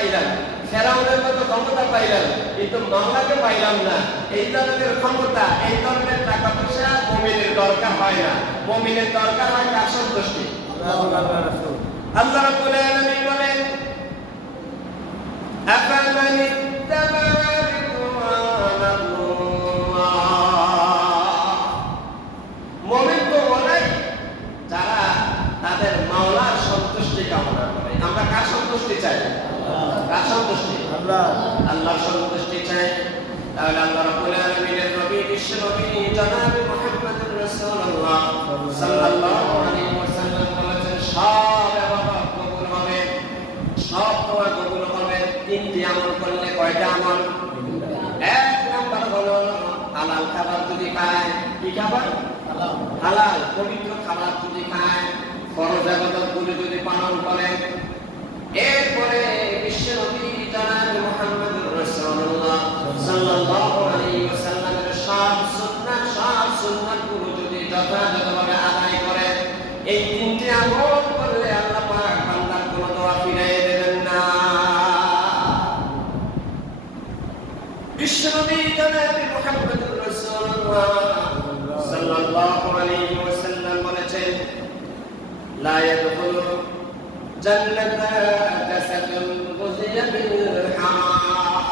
পাইলাম, ফেরাউনের মতো ক্ষমতা পাইলাম, কিন্তু মাওলাকে পাইলাম না। এই ধরনের ক্ষমতা, এই ধরনের টাকা পয়সা মুমিনের দরকার হয় না। মুমিনের দরকার হয় কার সন্তুষ্টি? আল্লাহ রাব্বুল আলামিন বলেন, আফামান ইত্তাবা রিদওয়ানাল্লাহ, মুমিন তো ওরাই যারা তাদের মাওলার সন্তুষ্টি কামনা করে। আমরা কার সন্তুষ্টি চাই? কার সন্তুষ্টি? আল্লাহর সন্তুষ্টি চাই। তাহলে আল্লাহ রাব্বুল আলামিনের নবী, বিশ্ব নবী জনাব মুহাম্মদুর রাসূলুল্লাহ সাল্লাল্লাহু আলাইহি ওয়াসাল্লাম বলেছেন, সব ইবাদত কবুল হবে, সব দোয়া কবুল হবে তিনটি আমল করলে। কয়টা আমল? এক নাম্বার হলো হালাল খাবার যদি খায়। কি খাবার? হালাল পবিত্র খাবার যদি খায়, ফরজ ইবাদতগুলো যদি পালন করে। এরপরে বিশ্ব নবী জনাব মুহাম্মদুর রাসূলুল্লাহ সাল্লাল্লাহু আলাইহি ওয়াসাল্লামের সব সুন্নাতগুলো যদি যথাযথভাবে আদায় করে, এই তিনটি আমল করলে আল্লাহ পাক বান্দার কোনো দোয়া ফিরিয়ে দেবেন না। বিশ্ব নবী জনাব মুহাম্মদুর রাসূলুল্লাহ সাল্লাল্লাহু আলাইহি ওয়াসাল্লাম বলেছেন, লা ইয়াদখুলু জান্নাতা জাসাদুন গুযিয়া বিল হারাম।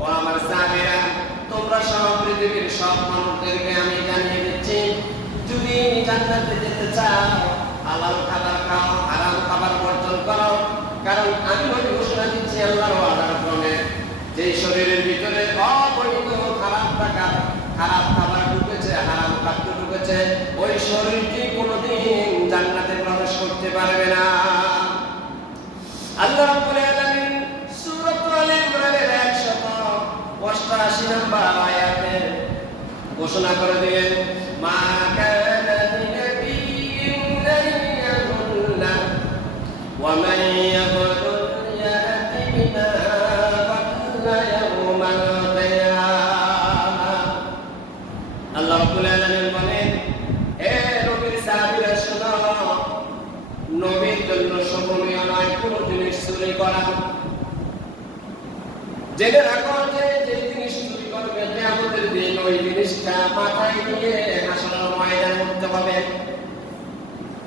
ও আমার সাহাবীরা, তোমরা সব পৃথিবীর সব মানুষদেরকে আমি জানিয়ে দিচ্ছি, যদি জান্নাতে যেতে চাও হালাল খাবার খাও, হারাম খাবার বর্জন করো। কারণ আমি ঘোষণা দিচ্ছি আল্লাহর ওয়াদার ক্রমে, যে শরীরের ভিতরে অবৈধ খারাপ খাবার ঢুকেছে, হারাম খাদ্য ঢুকেছে, ওই শরীরটি কোনোদিন জান্নাতে প্রবেশ করতে পারবে না। আল্লাহ রাব্বুল আলামিন সূরা আলে ইমরানের 188 নম্বর আয়াতে ঘোষণা করে দিলেন, মা কানা লিনাবিয়্যিন আন ইয়াগুল্লা ওয়া মান ইয়াগুল ইয়াতি বিমা ক্বাল্লা ইয়াওমাল কিয়ামাহ। আল্লাহ রাব্বুল আলামিন বলেন, হে নবীর সাহাবীরা শোনো, নবীর জন্য শোভনীয় নয় কোনো জিনিস চুরি করা। জেনে রাখো যে যে জিনিস চুরি করবে কিয়ামতের দিন ওই জিনিসটা মাথায় নিয়ে হাসরের ময়দানে উঠতে হবে।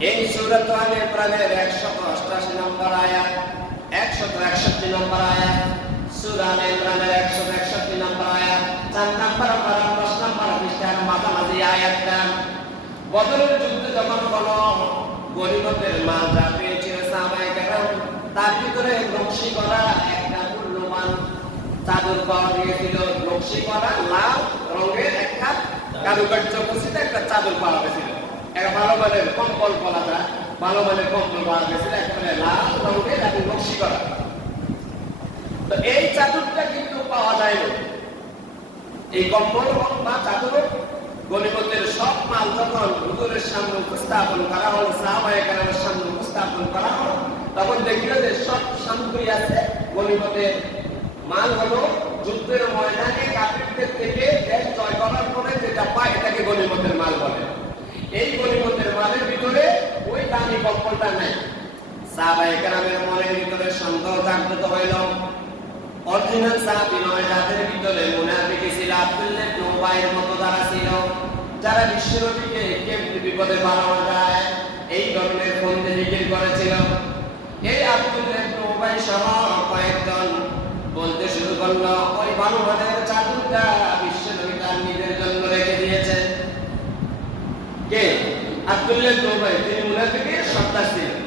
এই সূরা আলে ইমরানের 188 নম্বর আয়াত, 161 নম্বর আয়াত, সূরা আলে ইমরানের 161 নম্বর আয়াত, 4 নম্বর পারা 10 নম্বর পৃষ্ঠার মাঝামাঝি আয়াতটা। বদরের যুদ্ধে যখন কোনো গনিমতের মাল যা পেয়েছিল সাহাবায়ে কেরাম, তার ভিতরে নকশি করা একটা মূল্যবান চাদর পাওয়া গিয়েছিল। নকশি করা লাল রঙের একটা কারুকার্য খচিত একটা চাদর পাওয়া গেছিল। একটা ভালো মানের কম্বল বলা যায়, ভালো মানের কম্বল পাওয়া গেছিল, একেবারে লাল রঙের এবং নকশি করা। তো এই চাদরটা কিন্তু পাওয়া যায়নি। এই কম্বল বা চাদর গনিমতের সব মাল যখন হুজুরের সামনে উপস্থাপন করা হলো, সাহাবায়ে কেরামের সামনে উপস্থাপন করা হলো, তখন দেখল যে সব সামগ্রী আছে। গনিমতের মাল হলো যুদ্ধের ময়দানে কাফিরদের থেকে দেশ জয় করার পরে যেটা পায় এটাকে গনিমতের মাল বলে। এই গনিমতের মালের ভিতরে ওই দামি কম্বলটা নাই। সাহাবায়ে কেরামের মনের ভিতরে সন্দেহ জাগ্রত হইল। অরিজিনাল সাহাবী নয়, যাদের ভিতরে মুনাফিকি ছিল, আব্দুল্লাহ ইবনে উবাইয়ের মতো যারা ছিল, যারা বিশ্বনবীকে কেমনে বিপদে বাড়ানো যায় এই ধরনের ফন্দি জিকির করেছিল, এই আব্দুল্লাহ ইবনে উবাই সহ কয়েকজন বলতে শুরু করলো, ওই ভালো মানের চাদরটা বিশ্বনবী তার নিজের জন্য রেখে দিয়েছেন। কে? আব্দুল্লাহ ইবনে উবাই। তিনি মুনাফিকের সর্দার ছিলেন,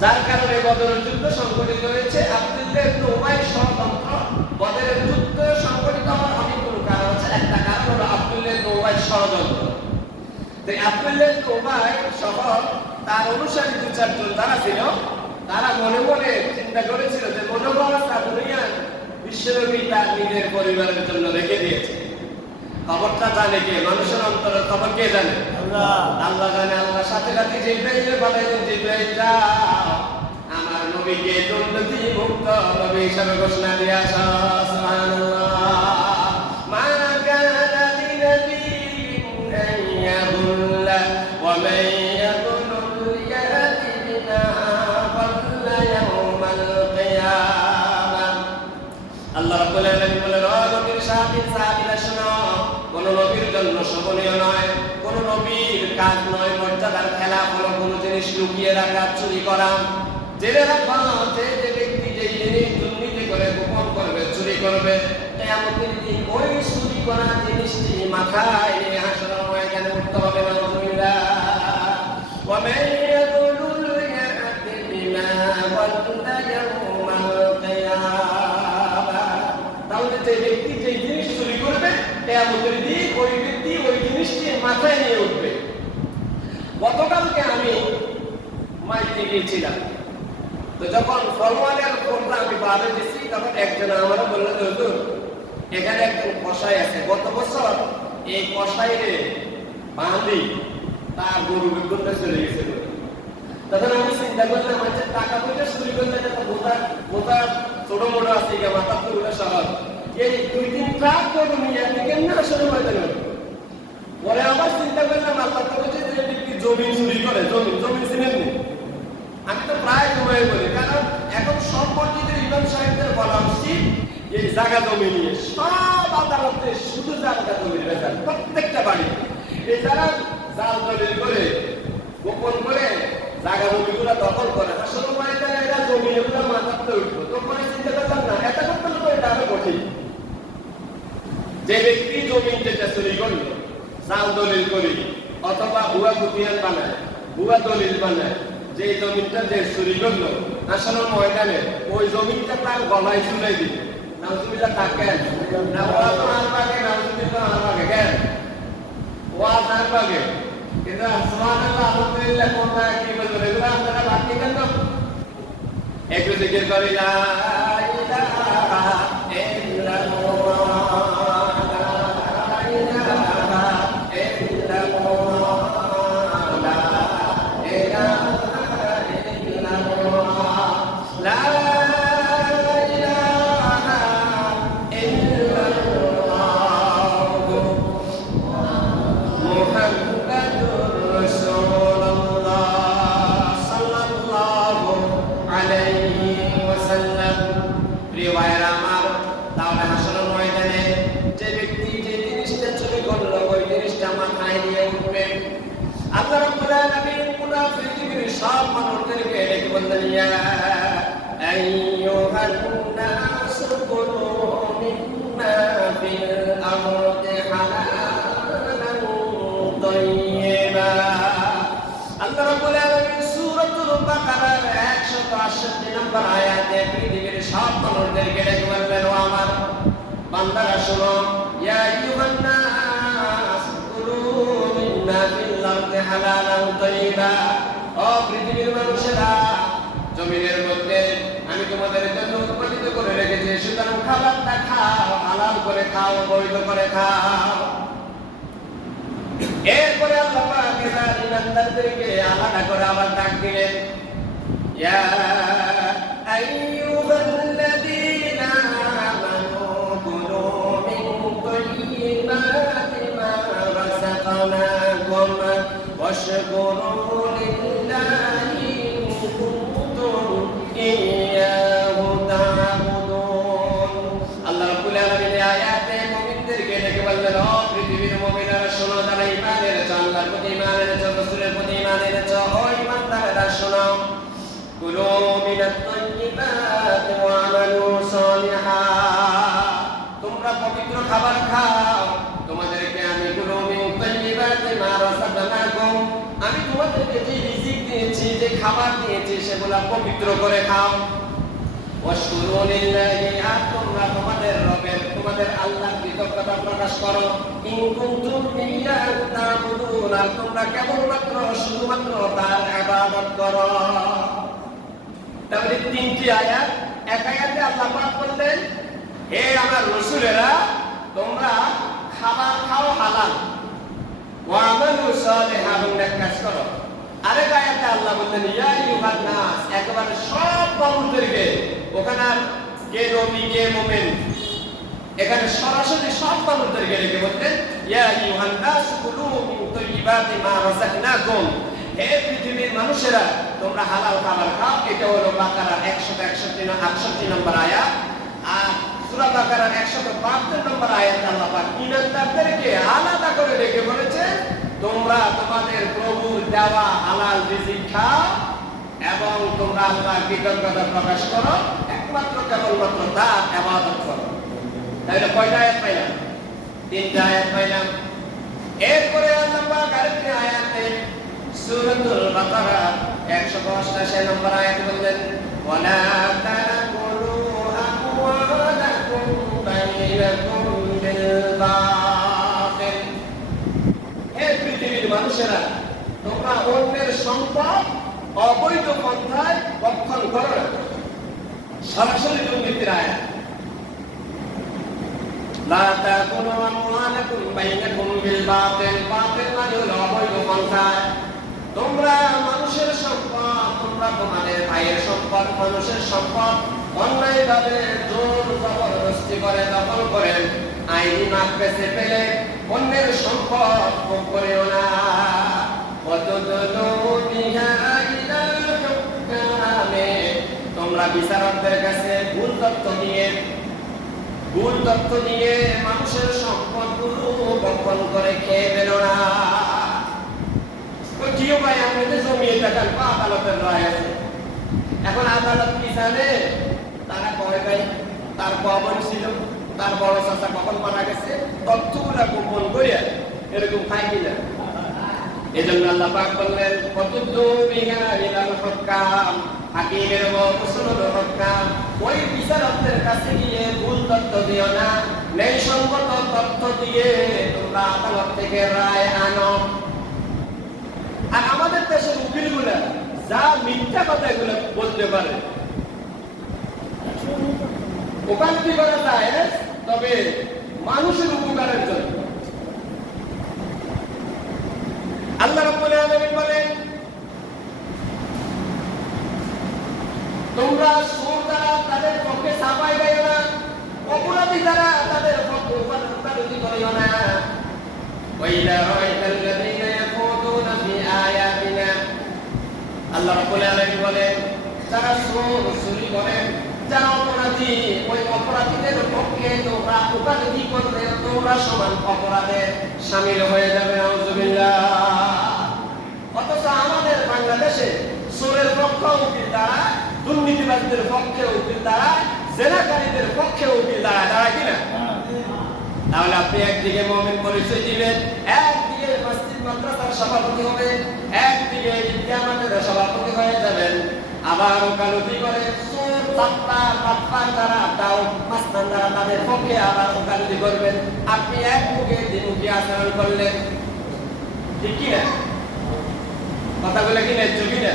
যার কারণে বদরের যুদ্ধ সংঘটিত হয়েছে। আব্দুল্লাহ ইবনে উবাই ষড়যন্ত্র। বদরের যুদ্ধ সংঘটিত হওয়ার অনেকগুলো কারণ আছে। একটা কারণ হলো আব্দুল্লাহ ইবনে উবাই ষড়যন্ত্র। তো আব্দুল্লাহ ইবনে উবাই সহ তার অনুসারী দু চারজন যারা ছিল, তারা মনে মনে চিন্তা করেছিল যে মনোবলটা দুনিয়া বিশ্বনবী তার নিজের পরিবারের জন্য রেখে দিয়েছে। খবরটা জানে কে? মানুষের অন্তরের খবর কে জানে? আল্লাহ জানে। আল্লাহ সাথে সাথে জিবরাইল পাঠালেন, জিবরাইল যাও আমার নবীকে দুর্নীতি মুক্ত নবী হিসেবে ঘোষণা দিয়ে আসো। সুবহানাল্লাহ। মা কানা লিনাবিয়্যিন আন ইয়াগুল্লা ওয়া মান ইয়াগুল ইয়াতি বিমা ক্বাল্লা ইয়াওমাল কিয়ামাহ। আল্লাহ রাব্বুল আলামিন বলেন, ও নবীর সাহাবীরা শোনো, কোন নবীর জন্য শোভনীয় নয়, কোন নবীর কাজ নয় মর্যাদার খেলা হলো কোন জিনিস লুকিয়ে রাখা, চুরি করা। জেনে রাখো যে ব্যক্তি যে জিনিস দুর্নীতি করে, গোপন করবে, চুরি করবে, কিয়ামতের দিন ওই চুরি করা জিনিসটি মাথায় নিয়ে হাসরের ময়দানে উঠতে হবে। নাউযুবিল্লাহ। ওয়া মান ইয়াকুলু ইয়াতি বিমা ওয়াল্লা ইয়াউমাল কিয়ামাহ। তাহলে যে ব্যক্তি যে জিনিস চুরি করবে, কিয়ামতের দিন ওই ব্যক্তি ওই জিনিসটি মাথায় নিয়ে উঠবে। গতকালকে আমি মাইকে গিয়েছিলাম, তো যখন ফরমানের ফোনটা আমি পাবে দিচ্ছি, তখন একজন আমারও বললো, হুজুর এখানে একজন কসাই আছে, গত বছর এই কসাইরে বাঁধি তার গরু বিদ্যুৎ চলে গেছিল। তখন আমি চিন্তা করলাম, আচ্ছা টাকা পয়সা চুরি করলে মোটা ছোট মোটো আছে মাথা তুলে সহজ, এই 2-3 ট্রাক গরু নিয়ে আপনি কেমন আসলে ময়দানে। পরে আবার চিন্তা করলাম, আল্লাহ তো বলছে যে ব্যক্তি জমি চুরি করে, জমি চিনেননি। আমি তো প্রায় সময় বলি, কারণ এখন সব মসজিদের ইমাম সাহেবদের বলা উচিত এই জায়গা জমি নিয়ে সব আদালতে শুধু জায়গা জমির ব্যাপার, প্রত্যেকটা বাড়ি এই যারা জাল দলিল করে গোপন করে জায়গা জমিগুলো দখল করে, আসলে ময়দানে এরা জমি এগুলো মাথাতে উঠবো। তখন চিন্তা করলাম না, এটা করতে হলে এটা আরো কঠিন। যে ব্যক্তি জমি যেটা চুরি করলো, জাল দলিল করে অথবা ভুয়া বুটিয়ান বানায়, ভুয়া দলিল বানায়, যে জমিটা যে চুরি করলো, আসলে ময়দানে ওই জমিটা তার গলায় ঝুলাই দিবে। নাউযুবিল্লাহ। থাকেন না ওরা তো আর পাগে, নাউযুবিল্লাহ আর পাগে কেন ওয়া আর পাগে, কিন্তু সুবহানাল্লাহ আলহামদুলিল্লাহ কোনটা কি বলবো, এগুলো আপনারা বাকি কেন একটু জিকির করি, লা ইলাহা ইল্লাল্লাহ, লা ইলাহা ইল্লাল্লাহ, লা ইলাহা ইল্লাল্লাহ, লা আল্লাহ রাব্বুল আলামিন পুরা পৃথিবীর সব মানুষদেরকে ডেকে বললেন, ইয়া আইয়ুহান নাস কুলু মিম্মা ফিল আরদি হালালান তাইয়্যিবা। আল্লাহ রাব্বুল আলামিন সূরাতুল বাকারার 168 নম্বর আয়াতে পৃথিবীর সব মানুষদেরকে ডেকে বললেন, ও আমার বান্দারা শোনো, ইয়া আইয়ুহান নাস কুলু মিম্মা ফিল আরদি হালালান তাইয়্যিবা। ও পৃথিবীর মানুষেরা, জমিনের মধ্যে আমি তোমাদের জন্য উৎপাদিত করে রেখেছি, সুতরাং খাবারটা খাও, হালাল করে খাও, বৈধ করে খাও। এরপরে আল্লাহ পাক ইমানদারদেরকে আলাদা করে আবার ডাক দিলেন, ইয়া আইয়ুহাল্লাযীনা আমানু কুলু মিন তাইয়্যিবাতি মা রাযাকনাকুম ওয়াশকুরু লিল্লাহি ইন কুনতুম ইয়্যাহু তা'বুদুন। আল্লাহ রাব্বুল আলামিন আয়াতে মুমিনদেরকে ডেকে বললেন, ও পৃথিবীর মুমিনেরা শোনো, যারা ঈমান এনেছো, আল্লাহর প্রতি ঈমান এনেছো, রাসূলের প্রতি ঈমান এনেছো, ও ঈমানদারেরা শোনো, কুলু মিনাত তাইয়্যিবাতি ওয়া আমালু সালিহান। তোমরা পবিত্র খাবার খাও, তোমাদেরকে আমি কুলু মিন তাইয়্যিবাতি মা রাযাকনাকুম, আমি তোমাদেরকে যে রিজিক দিয়েছি, যে খাবার দিয়েছি, সেগুলো পবিত্র করে খাও। ওয়াশকুরু লিল্লাহি, আর তোমরা তোমাদের রবের, তোমাদের আল্লাহর কৃতজ্ঞতা প্রকাশ করো। ইন কুনতুম ইয়্যাহু তা'বুদুন, আর তোমরা কেবলমাত্র শুধুমাত্র তার ইবাদত করো। তাহলে 3টি আয়াত, এক আয়াতে আল্লাহ পাক বললেন, হে আমার রাসূলেরা, তোমরা খাবার খাও হালাল, ওয়া আমালু সালিহান, নেক কাজ করো। আরেক আয়াতে আল্লাহ বললেন, ইয়া আইয়ুহান নাস, একেবারে সব মানুষদেরকে, ওখানে আর কে নবী কে মুমিন, এখানে সরাসরি সব মানুষদেরকে ডেকে বলতেন, ইয়া আইয়ুহান নাস কুলু মিন তাইয়্যিবাতি মা রাযাকনাকুম, হে পৃথিবীর মানুষেরা, তোমরা হালাল খাবার খাও। এটা হলো বাকারার 161 68 নম্বর আয়াত। আর সূরা বাকারার 172 নম্বর আয়াতে আল্লাহ পাক ঈমানদারদেরকে আলাদা করে ডেকে বলেছে, তোমরা তোমাদের প্রভুর দেওয়া হালাল রিজিক খাও এবং তোমরা আল্লাহর কৃতজ্ঞতা প্রকাশ করো, একমাত্র কেবলমাত্র তার ইবাদত করো। তাহলে কয়টা আয়াত পাইলাম? 3টা আয়াত পাইলাম। এরপরে আল্লাহ পাক আরেকটি আয়াতে সূরাতুল বাকারা 188 নম্বর আয়াতে বললেন, ওয়ালা তাকুলু আমওয়ালাকুম বাইনাকুম বিল বাতিল। হে পৃথিবীর মানুষেরা, তোমরা অন্যের সম্পদ অবৈধ পন্থায় ভক্ষণ করো না। সরাসরি দুর্নীতির আয়াত। লা তাকুলু আমওয়ালাকুম বাইনাকুম বিল বাতিল। বাতিল মানে হলো অবৈধ পন্থায়। তোমরা মানুষের সম্পদ, তোমরা তোমাদের ভাইয়ের সম্পদ, মানুষের সম্পদ অন্যায়ভাবে জোর জবরদস্তি করে দখল করেন, আইনি মাপ পেছে পেলে অন্যের সম্পদ ভোগ করেও না। তোমরা বিচারকদের কাছে ভুল তথ্য দিয়ে মানুষের সম্পদগুলো বক্ষণ করে খেয়ে পেল না। জিও ভাই, আপনি তো জমিয়ে থাকেন বা আদালতের রায় আছে, এখন আদালত কি জানে তারা কয় ভাই, তার কখন ছিল, তার বড় চাচা কখন মারা গেছে, তথ্যগুলা গোপন করিয়া এরকম খাই কিনা। এই জন্য আল্লাহ পাক বললেন, কতুদ্দু বিহা ইলাল হুকাম, হাকিমের মুসলুল হুকাম, ওই বিচারকদের কাছে গিয়ে ভুল তথ্য দিও না, ন্যায়সঙ্গত তথ্য দিয়ে তোমরা আদালত থেকে রায় আনো। আর আমাদের দেশের উকিলগুলা যা মিথ্যা কথা এগুলো বলতে পারে, ওকালতি করা যায়, তবে মানুষের উপকারের জন্য। আল্লাহ রাব্বুল আলামিন বলেন, তোমরা সুর দ্বারা তাদের পক্ষে ছাপাই গাইও না, অপরাধী দ্বারা তাদের পক্ষে উপাধি করিও না। ওয়াইদা রাআইতাল্লাযীনা ইয়াকুতুনা ফি আয়াতিনা, আল্লাহ রাব্বুল আলামিন বলেন, যারা চুরি করেন, যারা অপরাধী, ওই অপরাধীদের পক্ষে তোমরা উপাধি করলে তোমরা সমান অপরাধে শামিল হয়ে যাবে। নাউযুবিল্লাহ। অথচ আমাদের বাংলাদেশে চোরের পক্ষে উকিল দ্বারা, দুর্নীতিবাজদের পক্ষে উকিল দ্বারা, জেনাকারীদের পক্ষে উকিল দ্বারা দাঁড়ায় কিনা? তাহলে আপনি একদিকে মুমিন পরিচয় দিবেন, একদিকে মসজিদ মাদ্রাসার সভাপতি হবে, একদিকে জামাতের সভাপতি হয়ে যাবেন, আবার ওকালতি করে চোর চাপ্পার বাটপার যারা তাও মাস্তান যারা তাদের পক্ষে আবার ওকালতি করবেন। আপনি এক মুখে দ্বিমুখী আচরণ করলেন, ঠিক কিনা? কথাগুলো কি ন্যায্য কিনা?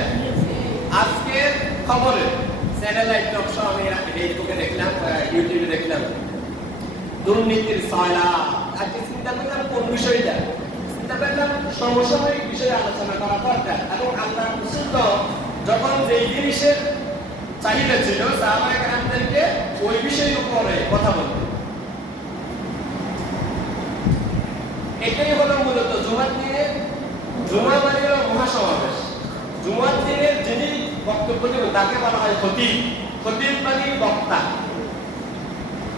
আজকের খবরে স্যাটেলাইট টক শো আমি ফেসবুকে দেখলাম, ইউটিউবে দেখলাম, দুর্নীতির সয়লা। আজকে চিন্তা করলাম কোন বিষয়টা, চিন্তা করলাম সমসাময়িক বিষয়ে আলোচনা করা দরকার। এবং আল্লাহ রাসূল যখন যেই জিনিসের চাহিদা ছিল সাহাবায়ে কেরামদেরকে ওই বিষয়ের উপরে কথা বলতেন। এটাই হলো মূলত জুমার দিনে, জুমা মানে হলো মহাসমাবেশ। জুমার দিনের যিনি বক্তব্য দেবেন তাকে বলা হয় খতিব। খতিব মানে বক্তা।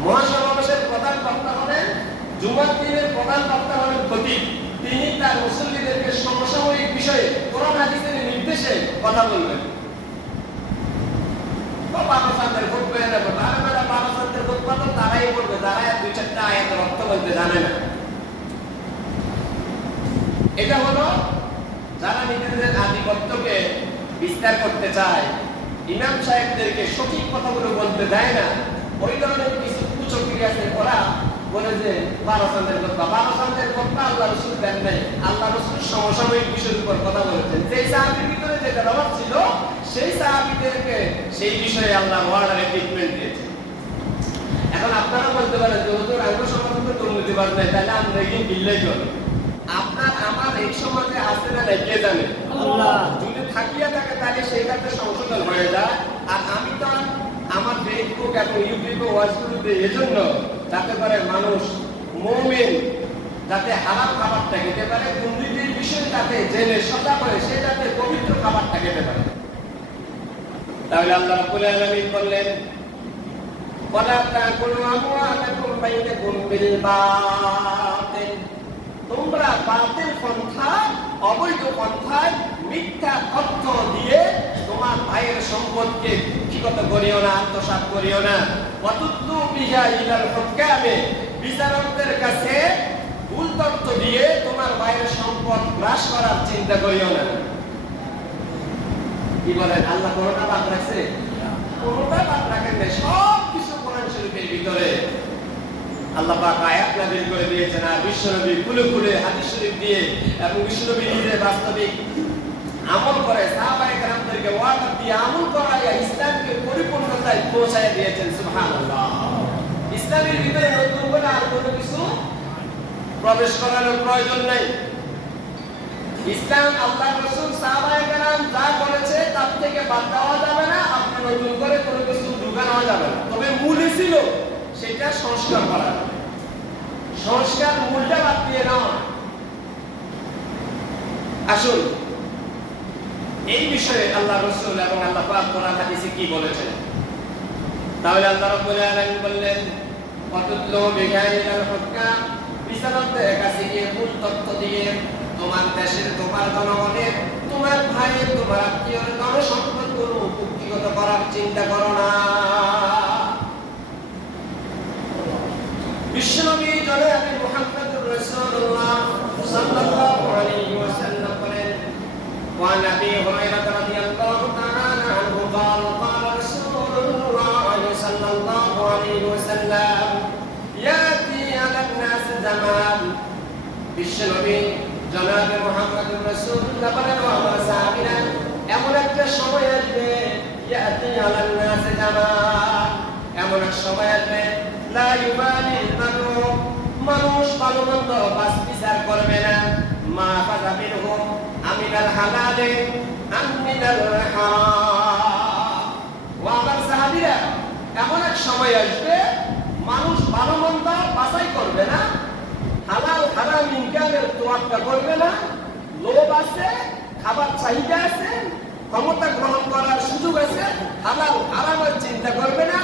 মহাসমাবেশের প্রধান বক্তা হলেন, জুমার দিনের প্রধান বক্তা হলেন খতিব। তিনি তার মুসল্লিদেরকে সমসাময়িক বিষয়ে কোরআন হাদিসের নির্দেশে কথা বলবেন। বাবাসানদের খুতবা এনে বলবে, আরে বেটা বাবাসানদের খুতবা তো তারাই বলবে যারা 2-4টা আয়াতের অর্থ বলতে জানে না। এটা হলো যারা নিজেদের আধিপত্যকে বিস্তার করতে চায়, ইমাম সাহেবদেরকে সঠিক কথাগুলো বলতে দেয় না, ওই ধরনের কিছু কুচক্রী আছে, ওরা বলে যে বাবাসানদের খুতবা, বাবাসানদের খুতবা আল্লাহ রাসূল দেন নাই, আল্লাহ রাসূল সমসাময়িক বিষয়ের উপর কথা বলেছেন। যেই সাহাবীর ভিতরে যেটা অভাব ছিল সেই সাহাবীদেরকে সেই বিষয়ে আল্লাহ ওয়ার্ডারে ট্রিটমেন্ট দিয়েছে। এখন আপনারা বলতে পারেন যে হুজুর আঙ্গুল সমাজে তো দুর্নীতিবাজ নাই, তাহলে আমরা একদিন বিল্লাই করব। আপনার আমার এই সমাজে আছে না নাই কে জানে? আল্লাহ। যদি থাকিয়া থাকে তাহলে সেইটাতে সংশোধন হয়ে যায়। আর আমি তো আমার ফেসবুক এবং ইউটিউবে ওয়াজগুলো দিই এজন্য যাতে করে মানুষ মুমিন যাতে হালাল খাবারটা খেতে পারে, দুর্নীতির বিষয় যাতে জেনে সদা করে সে যাতে পবিত্র খাবারটা খেতে পারে। তাহলে আল্লাহ রাব্বুল আলামিন বললেন, ওয়ালা তাকুলু আমওয়ালাকুম বাইনাকুম বিল বাতিল, তোমরা বাতিল পন্থা, অবৈধ পন্থায় মিথ্যা তথ্য দিয়ে তোমার ভাইয়ের সম্পদকে কুক্ষিগত করিও না, আত্মসাৎ করিও না। ওয়াতুদলু বিহা ইলাল হুকামে, বিচারকদের কাছে ভুল তথ্য দিয়ে তোমার ভাইয়ের সম্পদ গ্রাস করার চিন্তা করিও না। কি বলেন, আল্লাহ কোনটা বাদ রাখছে? কোনটা বাদ রাখেন না, সব কিছু কোরআন শরীফের ভিতরে আল্লাহ পাক আয়াত নাযিল করে দিয়েছেন। আর বিশ্বনবী খুলে খুলে হাদিস শরীফ দিয়ে এবং বিশ্বনবী নিজে বাস্তবিক আমল করে সাহাবায়ে কেরামদেরকে ওয়াদা দিয়ে আমল করাইয়া ইসলামকে পরিপূর্ণতায় পৌঁছায় দিয়েছেন। সুবহানাল্লাহ। ইসলামের ভিতরে নতুন করে আর কোনো কিছু প্রবেশ করানোর প্রয়োজন নাই। ইসলাম আল্লাহর রাসূল সাহাবায়ে কেরাম যা করেছে তার থেকে বাদ দেওয়া যাবে না, আপনি নতুন করে কোনো কিছু ঢুকানো যাবে না। তবে মূলে ছিল সেটা সংস্কার করা, সংস্কার মূলটা বাদ দিয়ে নেওয়া। আসুন এই বিষয়ে আল্লাহ রাসূল এবং আল্লাহ পাক কোরআন হাদিসে কি বলেছেন। তাহলে আল্লাহ রাব্বুল আলামিন বললেন, ওয়াতুদলু বিহা ইলাল হুকাম, বিচারকদের কাছে গিয়ে ভুল তথ্য দিয়ে তোমার দেশের, তোমার জনগণের, তোমার ভাইয়ের, তোমার আত্মীয়ের জনসম্পদগুলো কুক্ষিগত করার চিন্তা করো না। বিশ্বনবী জনাবে মুহাম্মদুর রাসূলুল্লাহ সাল্লাল্লাহু আলাইহি ওয়াসাল্লাম বলেন, ওয়া নবী হুরায়রা রাদিয়াল্লাহু তাআলা আনহু قال قال رسول الله صلى الله عليه وسلم ياتي على الناس زمان, বিশ্বনবী জনাবে মুহাম্মদুর রাসূলুল্লাহ বলেন, ও আমার সাহাবীরা, এমন একটা সময় আসবে, ইয়াতি আলান নাস জামান, এমন এক সময় আসবে, লা ইউবালিল মানু, মানুষ ভালো-মন্দ বাছ বিচার করবে না, মা ফাযা মিনহুম আমিনাল হালালে আমিনাল হারাম। ও আমার সাহাবীরা, এমন এক সময় আসবে মানুষ ভালো-মন্দ বাছাই করবে না, হালাল হারাম ইনকামের তোয়াক্কা করবে না, লোভ আছে, খাবার চাহিদা আছে, ক্ষমতা গ্রহণ করার সুযোগ আছে, হালাল হারামের চিন্তা করবে না,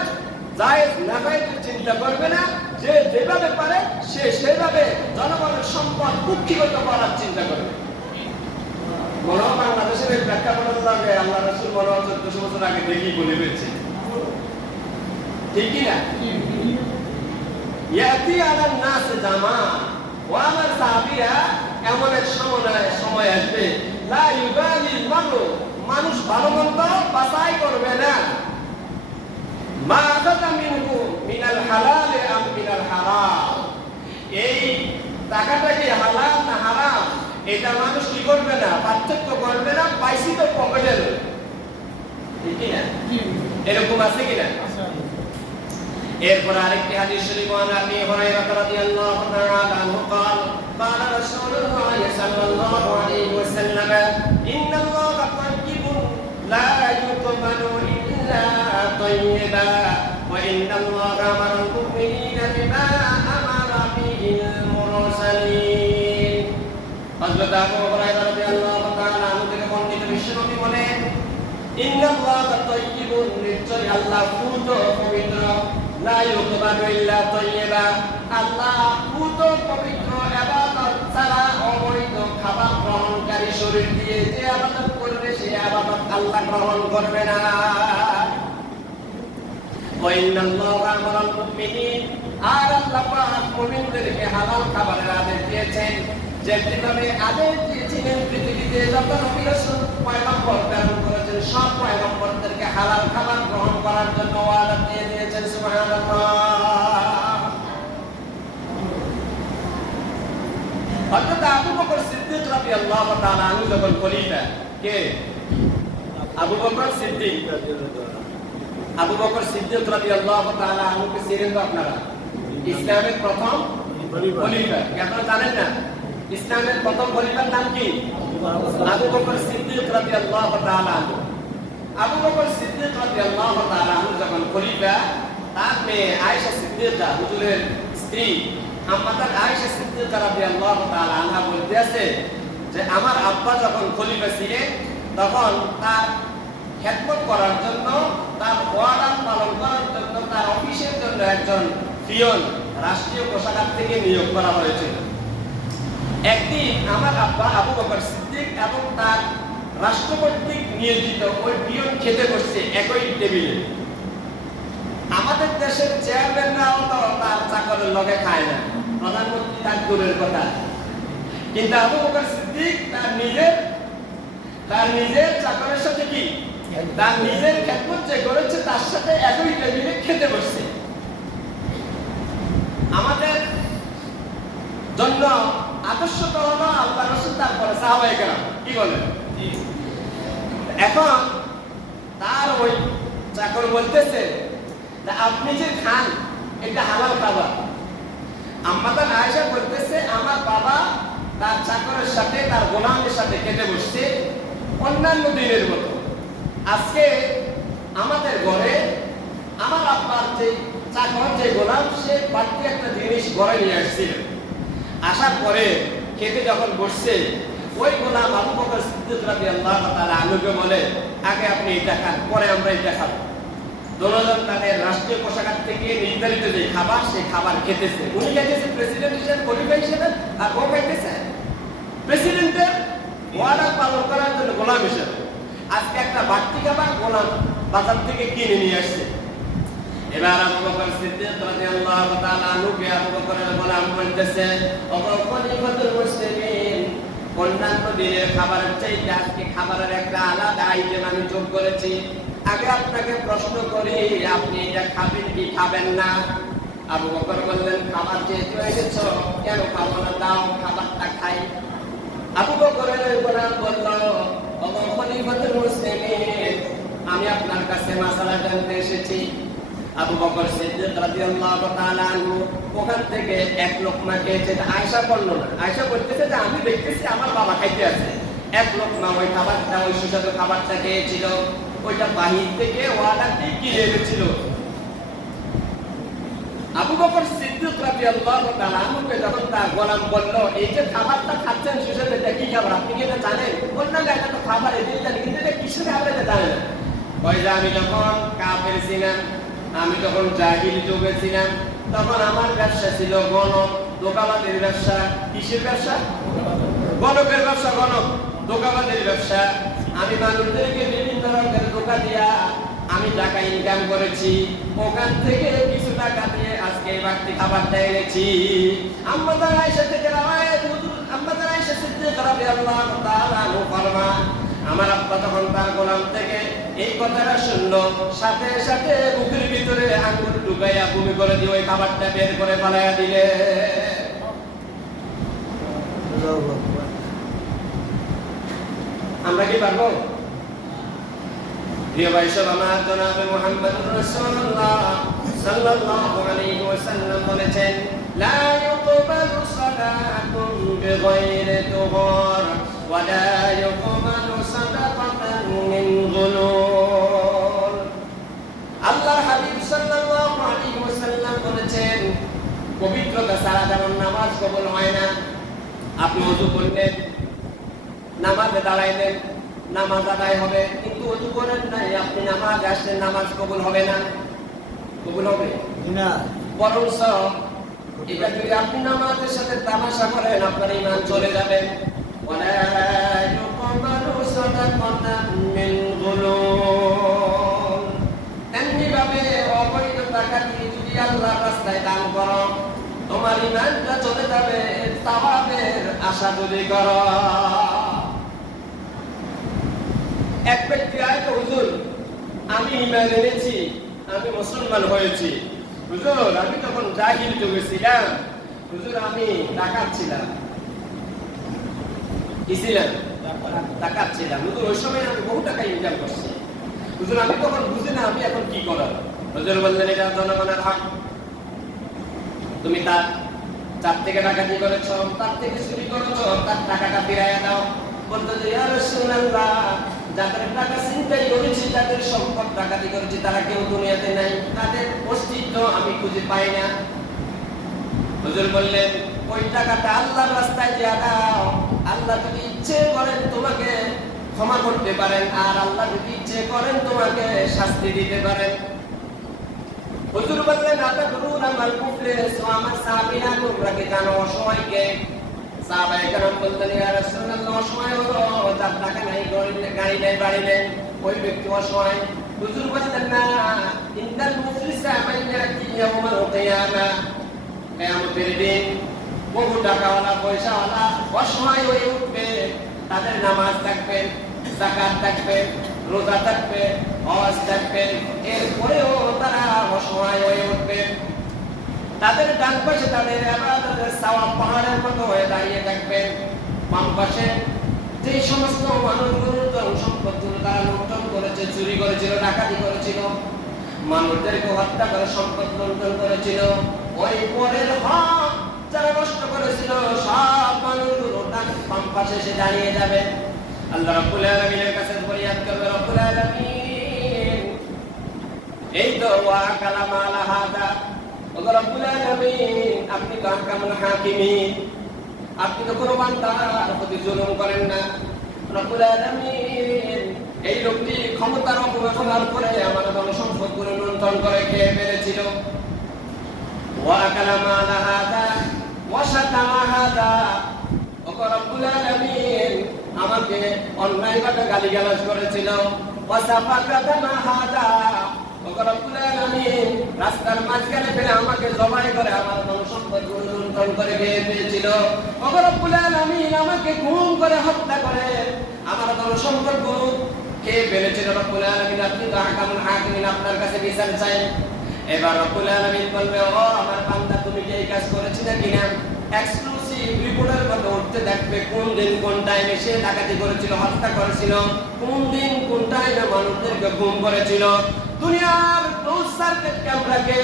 জায়েজ নাজায়েজের চিন্তা করবে না, যে যেভাবে পারে সে সেভাবে জনগণের সম্পদ কুক্ষিগত করার চিন্তা করবে। মনে হয় বাংলাদেশের এই প্রেক্ষাপটের সঙ্গে আল্লাহ রাসূল মনে হয় 1400 বছর আগে দেখেই বলে ফেলছে, ঠিক কি না? ইয়াতি আলান নাস জামান, ও আমার সাহাবীরা, এমন এক সময় আসবে, লা ইউবালিল মানু, মানুষ ভালো-মন্দ বাছাই করবে না, মা আখাযা মিনহু মিনাল হালাল আম মিনাল হারাম, এই টাকাটা কি হালাল না হারাম এটা মানুষ কি করবে না, পার্থক্য করবে না, পাইছি তো পকেটে, ঠিক কি না? এরকম আছে কিনা? এরপর আরেকটি হাদিস শরীফ নবী হুরায়রা রাদিয়াল্লাহু তাআলা আনহু قال قال رسول الله صلى الله عليه وسلم ان الله طيب لا يقبل الا طيبا وان الله امر المؤمنين بما امر به المرسلين। হযরত আবু হুরায়রা রাদিয়াল্লাহু তাআলা আনহু থেকে বর্ণিত বিশ্বনবী বলেন, ইন্নাল্লাহ তাইয়্যিবুন, নিশ্চয় আল্লাহ পূত পবিত্র, লা ইউকবালু ইল্লা তাইয়্যিবা, আল্লাহ পূত পবিত্র, ইবাদত ছাড়া অবৈধ খাবার গ্রহণকারী শরীর দিয়ে যে ইবাদত করবে সে ইবাদত আল্লাহ গ্রহণ করবে না। ওয়া ইন্নাল্লাহা আমারাল মুমিনিন, আর আল্লাহ পাক মুমিনদেরকে হালাল খাবারের আদেশ দিয়েছেন, যেভাবে আদেশ দিয়েছিলেন পৃথিবীতে যত নবী রাসূল পয়গম্বর প্রেরণ করেছেন সব পয়গম্বরদেরকে হালাল খাবার গ্রহণ করার জন্য ওয়াদা দিয়ে দিয়েছেন। সুবহানাল্লাহ। হযরত আবু বকর সিদ্দিক রাদিয়াল্লাহু তাআলা আনহু যখন খলিফা, কে? আবু বকর সিদ্দিক। আবু বকর সিদ্দিক রাদিয়াল্লাহু তাআলা আনহুকে চিনেন তো আপনারা? ইসলামের প্রথম খলিফা। আপনারা জানেন না ইসলামের প্রথম খলিফার নাম কি? আবু বকর সিদ্দিক রাদিয়াল্লাহু তাআলা আনহু। আবু বকর সিদ্দিক রাদিয়াল্লাহু তাআলা আনহু যখন খলিফা, তার মেয়ে আয়েশা সিদ্দিকা, হুজুরের স্ত্রী আম্মাজান আয়েশা সিদ্দিকা রাদিয়াল্লাহু তাআলা আনহা বলতেছে যে আমার আব্বা যখন খলিফা ছিলেন তখন তার খেদমত করার জন্য, তার ওয়াদা পালন করার জন্য, তার অফিসের জন্য একজন পিয়ন রাষ্ট্রীয় কোষাগার থেকে নিয়োগ করা হয়েছিল। একদিন আমার আব্বা আবু বকর সিদ্দিক এবং তার রাষ্ট্র কর্তৃক নিয়োজিত ওই পিয়ন খেতে বসছে একই টেবিলে। আমাদের দেশের চেয়ারম্যানরাও তো তার চাকরের লগে খায় না, প্রধানমন্ত্রী তার দূরের কথা, কিন্তু আবু বকর সিদ্দিক তার নিজের চাকরের সাথে কি তার নিজের খেদমত যে করেছে তার সাথে একই টেবিলে খেতে বসছে। আমাদের জন্য আদর্শ তো হলো আল্লাহ রাসূল, তারপরে সাহাবায়ে কেরাম, কি বলেন? এখন তার ওই চাকর বলতেছে আপনি যে খান এটা হালাল খাবার। আম্মাজান আয়েশা বলতেছে আমার বাবা তার চাকরের সাথে তার গোলামের সাথে খেতে বসছে অন্যান্য দিনের মতো। আজকে আমাদের ঘরে আমার আব্বার যে চাকর যে গোলাম সে বাড়তি একটা জিনিস ঘরে নিয়ে আসছিল, আসার পরে খেতে যখন বসছে ওই গোলাম আবু বকর সিদ্দিক রাদিয়াল্লাহু তাআলা আনহুকে বলে আগে আপনি এটা খান, পরে আমরা এটা খাবো। দুজন তাদের রাষ্ট্রীয় কোষাগার থেকে নির্ধারিত যে খাবার সেই খাবার খেতেছে। উনি খাইতেছে প্রেসিডেন্ট হিসেবে, খলিফা হিসেবে, আর ও খাইতেছে প্রেসিডেন্টের ওয়াদা পালন করার জন্য গোলাম হিসেবে। আজকে একটা বাড়তি খাবার গোলাম বাজার থেকে কিনে নিয়ে আসছে। এবার আবু বকর সিদ্দিক রাদিয়াল্লাহু তাআলা আনহুকে আবু বকরের গোলাম বলতেছে ও খলিফাতুল মুসলিমিন, অন্যান্য দিনের খাবারের চাইতে আজকে খাবারের একটা আলাদা আইটেম আমি যোগ করেছি। আগে আপনাকে প্রশ্ন করি আপনি এটা খাবেন কি খাবেন না? আবু বকর বললেন খাবার যেহেতু এনেছো কেন খাবো না, দাও খাবারটা খাই। আবু বকরের গোলাম বলল ও খলিফাতুল মুসলিমিন, আমি আপনার কাছে মাসালা জানতে এসেছি। আবু বকর সিদ্দিক রাদিয়াল্লাহু তাআলা আনহু ওখান থেকে এক লোকমা খেয়েছে। আয়েশা বর্ণনা, আয়েশা বলতেছে যে আমি দেখতেছি আমার বাবা খাইতে আছে, এক লোকমা ওই খাবারটা ওই সুস্বাদু খাবারটা খেয়েছিল, ওইটা বাহির থেকে ওয়াদা দিয়ে কিনে এনেছিল। আবু বকর সিদ্দিক রাদিয়াল্লাহু তাআলা আনহুকে যখন তার গোলাম বলল এই যে খাবারটা খাচ্ছেন সুস্বাদু, এটা কি খাবার, আপনি কি এটা জানেন? বললেন না এটা তো খাবার, এটা জানি, কিন্তু এটা কিসের খাবার এটা জানেন না। ওই যে আমি যখন কাফের ছিলাম, আমি যখন জাহিলি যুগে ছিলাম, তখন আমার ব্যবসা ছিল গণক, দোকানদারের ব্যবসা। কিসের ব্যবসা? গণকের ব্যবসা, গণক দোকানদারের ব্যবসা। আমি মানুষদেরকে বিভিন্ন রকমের ধোঁকা দিয়া আমি টাকা ইনকাম করেছি, ওখান থেকে কিছু টাকা দিয়ে আজকে এই বাড়তি খাবারটা এনেছি। আম্মাজান আয়েশা থেকে রাওয়ায়াত, হুজুর আম্মাজান আয়েশা সিদ্দিক রাদিয়াল্লাহু তাআলা আনহা ফরমান আমার আব্বা তখন তার গোলাম থেকে এই কথাটা শুনলো, সাথে সাথে বুকের ভিতরে আঙ্গুল ঢুকাইয়া বমি করে দিয়ে ওই খাবারটা বের করে ফেলাইয়া দিলে। আমরা কি পারবো? প্রিয় ভাই সব, আমার জনাবে মুহাম্মদুর রাসূলুল্লাহ সাল্লাল্লাহু আলাইহি ওয়াসাল্লাম বলেছেন লা ইউকবালু সালাতুন বিগাইরি তুহর ওয়া লা ইউকবালু সাদাকাতান মিন গুলুল। আল্লাহর হাবিব সাল্লাল্লাহু আলাইহি ওয়াসাল্লাম বলেছেন পবিত্রতা ছাড়া যেমন নামাজ কবুল হয় না। আপনি ওযু করলেন, নামাজে দাঁড়াইলেন, নামাজ আদায় হবে, কিন্তু ওযু করেন নাই, আপনি নামাজ আসলেন, নামাজ কবুল হবে না। কবুল হবে না, বরঞ্চ এটা যদি আপনি নামাজের সাথে তামাশা করেন আপনার ঈমান চলে যাবে। ওয়ালা ইউকবালু সাদাকাতান মিন গুলুল। এমনিভাবে অবৈধ টাকা দিয়ে যদি আল্লাহর রাস্তায় দান করো তোমার ঈমানটা চলে যাবে, সওয়াবের আশা যদি করো। এক ব্যক্তি আইতো, হুজুর আমি ঈমান এনেছি, আমি মুসলমান হয়েছি, হুজুর আমি তখন জাহিল যুগে ছিলাম, হুজুর আমি ডাকাত ছিলাম। কি ছিলাম? ডাকাত ছিলাম। হুজুর ওই সময় আমি বহু টাকা ইনকাম করছি, হুজুর আমি তখন বুঝি না আমি এখন কি করার। হুজুর বললেন এটা জনগণের হক, তুমি তার থেকে ডাকাতি করেছ, তার থেকে চুরি করেছ, তার টাকাটা ফিরাইয়া দাও। বলতো যে ইয়া রাসূলুল্লাহ যাদের টাকা ছিনতাই করেছি, যাদের সম্পদ ডাকাতি করেছি, তারা কেউ দুনিয়াতে নাই, তাদের অস্তিত্ব আমি খুঁজে পাই না। হুজুর বললেন ওই টাকাটা আল্লাহর রাস্তায় দিয়ে দাও, আল্লাহ যদি ইচ্ছে করেন তোমাকে ক্ষমা করতে পারেন, আর আল্লাহ যদি ইচ্ছে করেন তোমাকে শাস্তি দিতে পারেন। হুজুর বললেন নাতা গুরুন আমার মুফলিস ও আমার সাহাবীরা তোমরা কি জানো অসহায়কে? সাহাবায়ে কেরাম বলতেন ইয়া রাসূলুল্লাহ অসহায় হলো যার টাকা নাই, গাড়ি নাই, বাড়ি নেই, ওই ব্যক্তি অসহায়। হুজুর বলতেন না, ইন্নাল মুফলিসা মান ইয়াতি ইয়াউমাল কিয়ামা, কিয়ামতের দিন বহু টাকাওয়ালা পয়সাওয়ালা অসহায় হয়ে উঠবে। তাদের নামাজ থাকবে, যাকাত থাকবে, রোজা থাকবে, হজ থাকবে, এরপরেও তারা অসহায় হয়ে উঠবে। তাদের ডান পাশে তাদের ইবাদতের সওয়াব পাহাড়ের মতো হয়ে দাঁড়িয়ে থাকবে। বাম পাশে যে সমস্ত মানুষগুলো ধন সম্পদগুলো তারা লুণ্ঠন করেছে, চুরি করেছিল, ডাকাতি করেছিল, মানুষদেরকে হত্যা করে সম্পদ লুণ্ঠন করেছিল, ওই পরের হক যারা নষ্ট করেছিল সব মানুষগুলো ডান বাম পাশে এসে দাঁড়িয়ে যাবে। আল্লাহ রাব্বুল আলামিনের কাছে ফরিয়াদ করবে, রব্বুল আলামিন এই তো ওয়া কালামা আলা হাদা, ও রব্বুল আলামিন আপনি তো আহকামুল হাকিমিন, আপনি তো কোনো বান্দার প্রতি জুলুম করেন না। রব্বুল আলামিন এই লোকটি ক্ষমতার অপব্যবহার করে আমার ধনসম্পদগুলো লুণ্ঠন করে খেয়ে ফেলেছিল। ওয়া কালামা আলা হাদা ওয়া শাতামা হাদা, ও রব্বুল আলামিন আমাকে অন্যায়ভাবে গালিগালাজ করেছিল। ওয়া সাফাকা দামা হাদা, ও রব্বুল আলামিন রাস্তার মাঝখানে ফেলে আমাকে জবাই করে আমার ধনসম্পদগুলো লুণ্ঠন করে খেয়ে ফেলেছিল। ও রব্বুল আলামিন আমাকে গুম করে হত্যা করে আমার ধনসম্পদগুলো খেয়ে ফেলেছিল। রব্বুল আলামিন আপনি তো আহকামুল হাকিমিন, আপনার কাছে বিচার চাই। এবার রব্বুল আলামিন বলবে, ও আমার বান্দা তুমি কি এই কাজ করেছিলে কিনা? এক্সক্লুসিভ রিপোর্টের মধ্যে উঠতে দেখবে কোন দিন কোন টাইমে সে ডাকাতি করেছিল, হত্যা করেছিল, কোন দিন কোন টাইমে মানুষদেরকে গুম করেছিল। দুনিয়ার ক্লোজ সার্কিট ক্যামেরাকে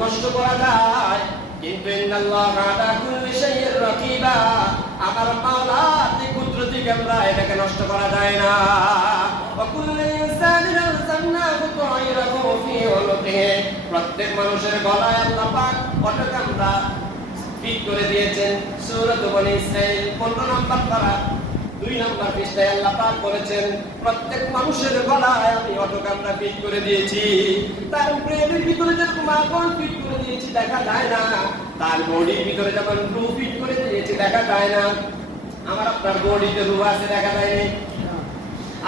নষ্ট করা যায়, কিন্তু ইন্নাল্লাহা আলা কুল্লি শাইইন রাকিবা, আমার মাওলার কুদরতি ক্যামেরা এটাকে নষ্ট করা যায় না। ওয়া কুল্লু ইনসানিন আলজামনাহু তায়রাহু ফি উনুকিহি, প্রত্যেক মানুষের গলায় আল্লাহ পাক অটো ক্যামেরা ফিট করে দিয়েছেন। সূরা বনী ইসরাঈল 15 নম্বর পারা 2 নম্বর পৃষ্ঠায় আল্লাহ পাক বলেছেন প্রত্যেক মানুষের গলায় আমি অটো ক্যামেরা ফিট করে দিয়েছি। তার ব্রেনের ভিতরে যেরকম আগুন ফিট করে দিয়েছি দেখা যায় না, তার বডির ভিতরে যেমন রূহ ফিট করে দিয়েছি দেখা যায় না। আমার আপনার বডিতে রূহ আছে দেখা যায় না,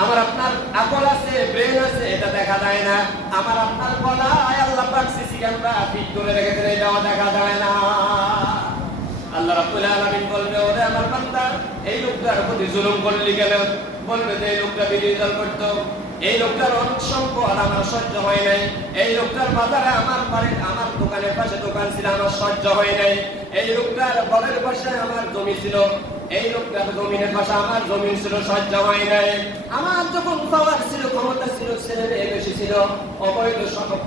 আমার আপনার আকল আছে, ব্রেন আছে, এটা দেখা যায় না। আমার আপনার গলায় আল্লাহ পাক সিসি ক্যামেরা ফিট করে রেখেছেন, এটাও দেখা যায় না। আল্লাহ রাব্বুল আলামিন বলবে, ওরে আমার বান্দা এই লোকটার প্রতি জুলুম করলি কেন? বলবে যে এই লোকটা বিরোধী দল করতো, এই লোকটার অনেক সম্পদ আমার সহ্য হয় নাই, এই লোকটার বাজারে আমার বাড়ি আমার দোকানের পাশে দোকান ছিল আমার সহ্য হয় নাই, এই লোকটার বড়ের পাশে আমার জমি ছিল, এই লোকটার জমিনের পাশে আমার জমি ছিল, সহ্য হয় নাই। আমার যখন পাওয়ার ছিল, ক্ষমতা ছিল, ছেলে বেশি ছিল, অবৈধ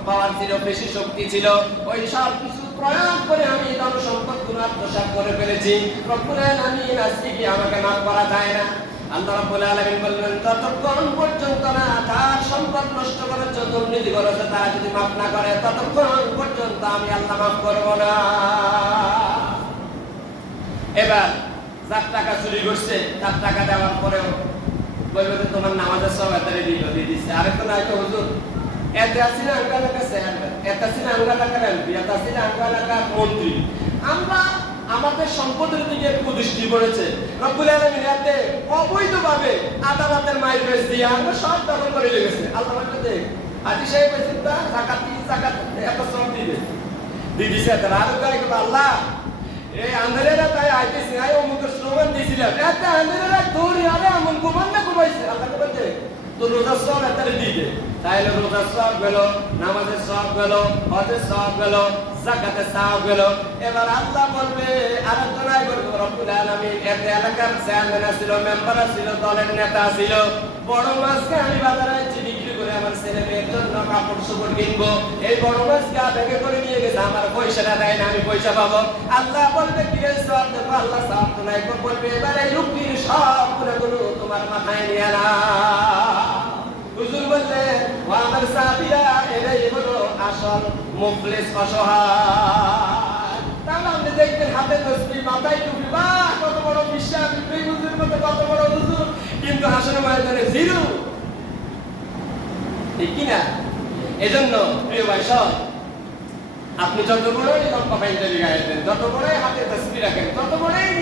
পাওয়ার ছিল, বেশি শক্তি ছিল, ওই সব কিছু প্রয়োগ করে আমি ধন সম্পদগুলো আত্মসাৎ করে ফেলেছি। রব্বুল আলামিন আজকে কি আমাকে মাফ করা যায় না? আল্লাহ রাব্বুল আলামিন বললেন ততক্ষণ পর্যন্ত না তার সম্পদ নষ্ট করার জন্য দুর্নীতি করেছে তারা যদি মাফ না করে ততক্ষণ পর্যন্ত আমি আল্লাহ মাফ করব না। এবার যার টাকা চুরি করছে তার টাকা দেওয়ার পরেও বলবে যে তোমার নামাজের সব এতারে দিয়ে দিচ্ছে, আরেকটা নাই তো হুজুর এত আছে না আঙ্গা এলাকা চেয়ারম্যান, এত আছে না আঙ্গা এলাকার এমপি, এত আছে না আঙ্গা এলাকার মন্ত্রী, আমরা আমাদের সম্পদের দিকে দৃষ্টি পড়েছে। রব্বুল আলামিন এতে অবৈধভাবে আদালতের মাইলেজ দিয়ে আমরা সব দখল করে লেগেছে। আল্লাহ বলতে হাজি সাহেব বলছেন তা যাকাত এত সব দিবে দিদিছে তারা আর গায় আল্লাহ এই আন্ধারেরা তাই আইতেছি আই অমুকের স্লোগান দিয়েছিলাম এত আন্ধারেরা দৌড়ি আরে এমন ঘুমান না ঘুমাইছে। আল্লাহ বলতে তো রোজার সব এতারে দিবে, তাইলে রোজার সব গেল, নামাজের সব গেল, হজের সব গেল, যাকাতের সব গেল। এবার আল্লাহ বলবে আরেকজনাই বলবে রব্বুল আলামিন এত এলাকার চেয়ারম্যান ছিল, মেম্বার ছিল, দলের নেতা ছিল, বড় মাছকে আমি বাজারে বিক্রি করে আমার ছেলে মেয়ের জন্য কাপড় চোপড় কিনবো, এই বড় মাছকে ব্যাগে করে নিয়ে গেছে আমার পয়সাটা দেয় না, আমি পয়সা পাবো। আল্লাহ বলবে কি রে সব দেবো, আল্লাহ সব তো নাই বলবে এবার এই লোকটির সব গুলো তোমার মাথায় নিয়ে না। হুজুর বললেন ও আমার সাহাবীরা এরাই হলো আসল মুফলিস অসহায়। তাহলে আপনি দেখবেন হাতে তসবিহ মাথায় টুপি, বাহ কত বড় বিশ্বাস, এই হুজুর মতো কত বড় হুজুর, কিন্তু হাসরের ময়দানে জিরো, ঠিক কি না? এজন্য প্রিয় ভাই সব আপনি যত বড়ই লম্বা পাঞ্জাবি গায়ে দেন, যত বড়ই হাতে তসবিহ রাখেন, তত বড়ই